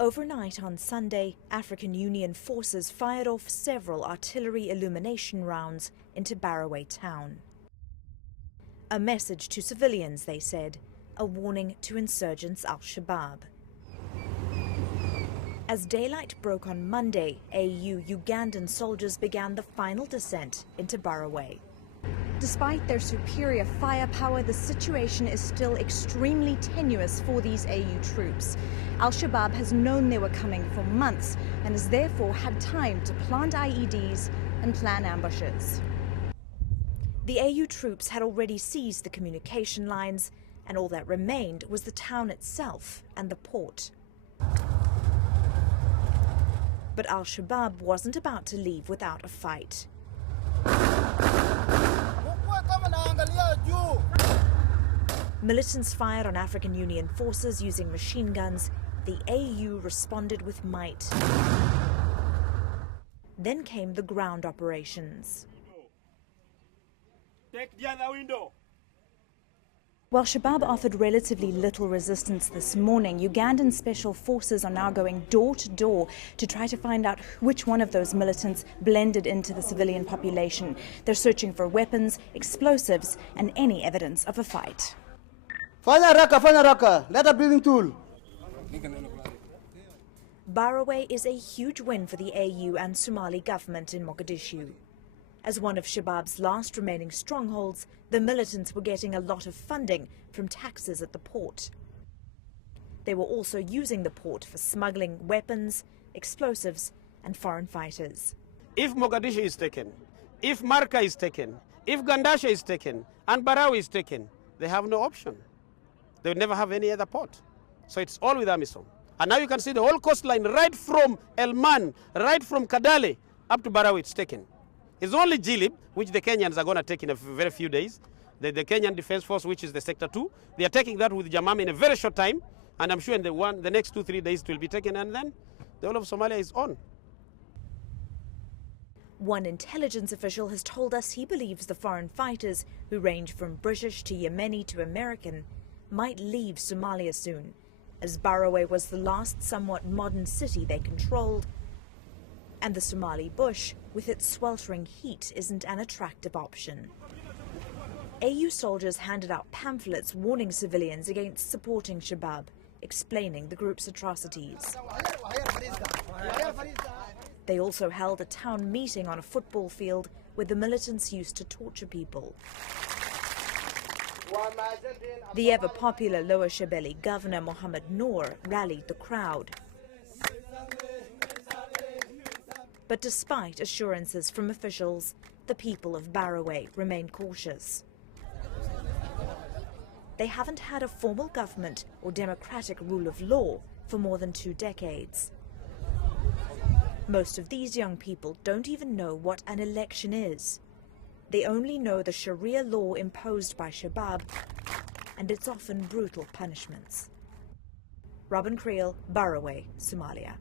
Overnight on Sunday, African Union forces fired off several artillery illumination rounds into Barawe town. A message to civilians, they said, a warning to insurgents Al-Shabaab. As daylight broke on Monday, AU Ugandan soldiers began the final descent into Barawe. Despite their superior firepower, the situation is still extremely tenuous for these AU troops. Al-Shabaab has known they were coming for months and has therefore had time to plant IEDs and plan ambushes. The AU troops had already seized the communication lines, and all that remained was the town itself and the port. But Al-Shabaab wasn't about to leave without a fight. Militants fired on African Union forces using machine guns. The AU responded with might. Then came the ground operations. Take the other window. While Shabaab offered relatively little resistance this morning, Ugandan special forces are now going door to door to try to find out which one of those militants blended into the civilian population. They're searching for weapons, explosives, and any evidence of a fight. Find a raka, let a breathing tool. Barawe is a huge win for the AU and Somali government in Mogadishu. As one of Shabaab's last remaining strongholds, the militants were getting a lot of funding from taxes at the port. They were also using the port for smuggling weapons, explosives, and foreign fighters. If Mogadishu is taken, if Marka is taken, if Gandasha is taken, and Barawe is taken, they have no option. They would never have any other port. So it's all with AMISOM. And now you can see the whole coastline right from Elman, right from Kadale up to Barawe, it's taken. It's only Jilib, which the Kenyans are going to take in a very few days. The Kenyan Defense Force, which is the Sector 2, they are taking that with Jamam in a very short time. And I'm sure in the next 2-3 days it will be taken, and then the whole of Somalia is on. One intelligence official has told us he believes the foreign fighters, who range from British to Yemeni to American, might leave Somalia soon, as Barawe was the last somewhat modern city they controlled. And the Somali bush, with its sweltering heat, isn't an attractive option. AU soldiers handed out pamphlets warning civilians against supporting Shabaab, explaining the group's atrocities. They also held a town meeting on a football field where the militants used to torture people. The ever-popular Lower Shabelle Governor Mohammed Noor rallied the crowd. But despite assurances from officials, the people of Barawe remain cautious. They haven't had a formal government or democratic rule of law for more than 2 decades. Most of these young people don't even know what an election is. They only know the Sharia law imposed by Shabaab and its often brutal punishments. Robin Creel, Barawe, Somalia.